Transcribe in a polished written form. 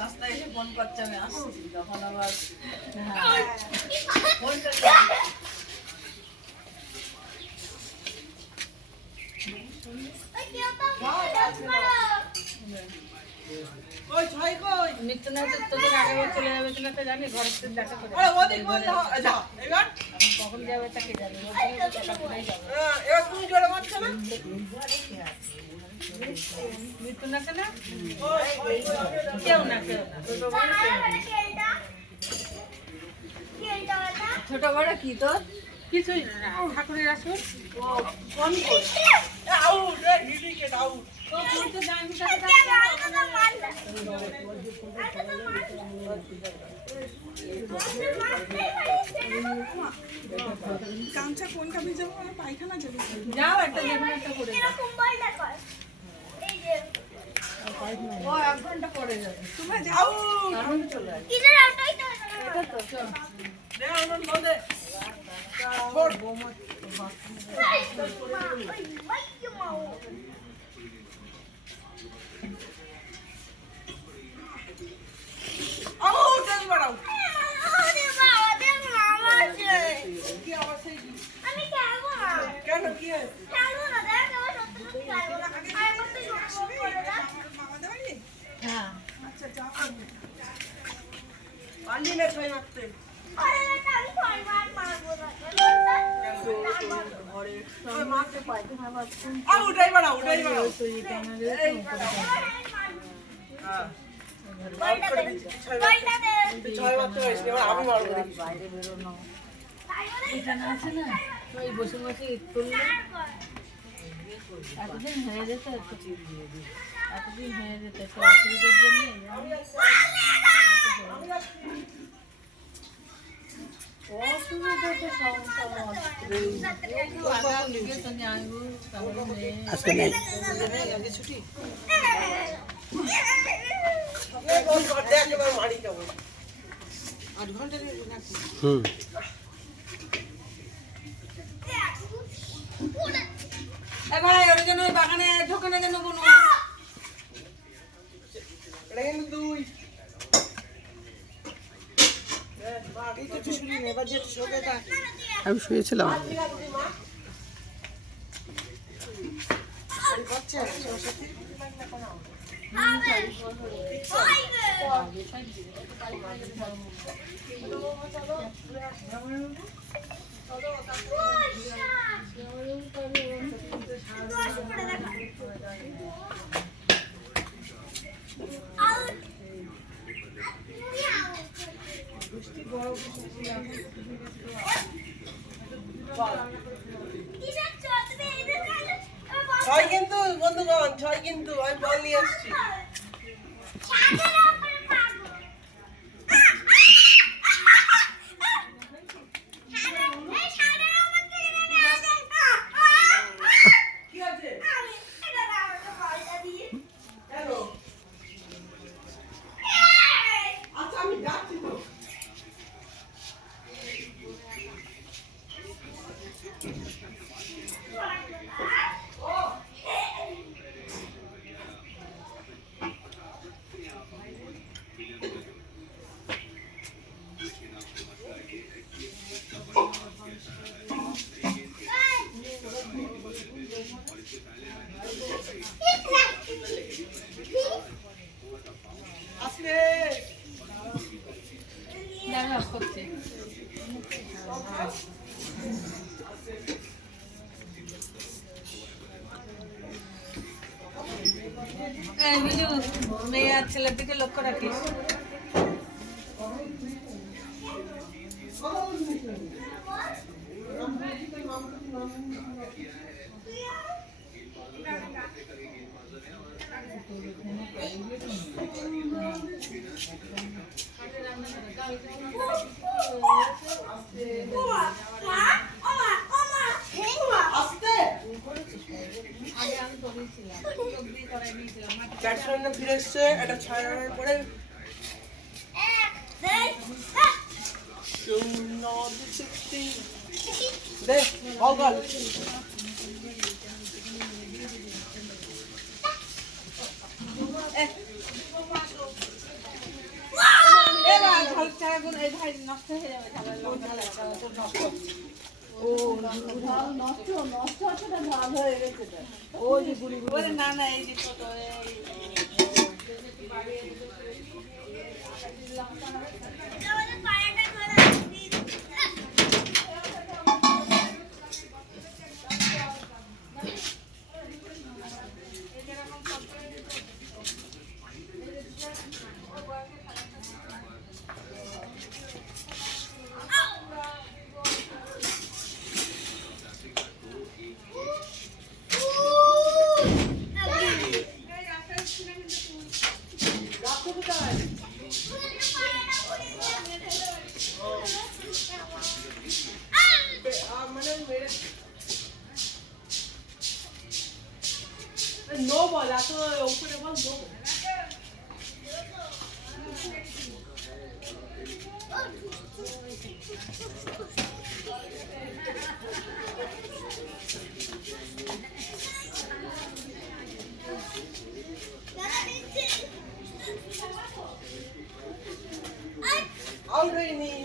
রাস্তায় এসে ফোন করছে আমি আসছি তখন আবার তোদের আগে চলে যাবে কিনা তো জানি ঘরের থেকে দেখা করে কখন যাবে তাকে যাবে মৃত্যু না কেন কেউ না ছোট বড় কি তোর কিছুই না ঠাকুরের আসল গামছা কোনটা ভিজাবো পায়খানা যাবে যাও একটা যেখানে একটা করে ও 1 ঘন্টা পরে যাবে তোমরা যাও আমি চলে আসি এটা তো চল কেন কি মামাদের বাড়ি হ্যাঁ আচ্ছা যাও পারলি না ছয় মারতে মারতে পায়খানা উঠাই বাড়াও উঠাই বাড়াও ছয় মারতে পারিস এবার আমি মারবো বাইরে বেরোনো এখানে আছে না ওই বসে বসে তুললে এতদিন হয়ে যেত এতদিন হয়ে যেত সব অসুবিধার জন্য অসুবিধা তো ছুটি মারি যাবো 8 ঘন্টা এবার ওর জন্য বাগানে ঢোকানো যেন কোনো এটা কিন্তু তুই আমি শুয়েছিলাম ছয় কিন্তু বন্ধুগণ ছয় কিন্তু আমি বল নিয়ে আসছি করছে মেয়ে আর ছেলের দিকে লক্ষ্য রাখিস ব্যাটসম্যানরা ফিরে এসছে একটা 6 রানের পরে Not the 60. There, all gone. এবার ঝাল ছাড়াগুন এই ভাই নষ্ট হয়ে যাবে ঝালের লঙ্কা নষ্ট ও ঝাল নষ্ট হচ্ছে না ঝাল হয়ে গেছে ওই যে গুড়ি গুড়ি না না এই যে ছোট No bola, তো উপরে বল no. Out হয়নি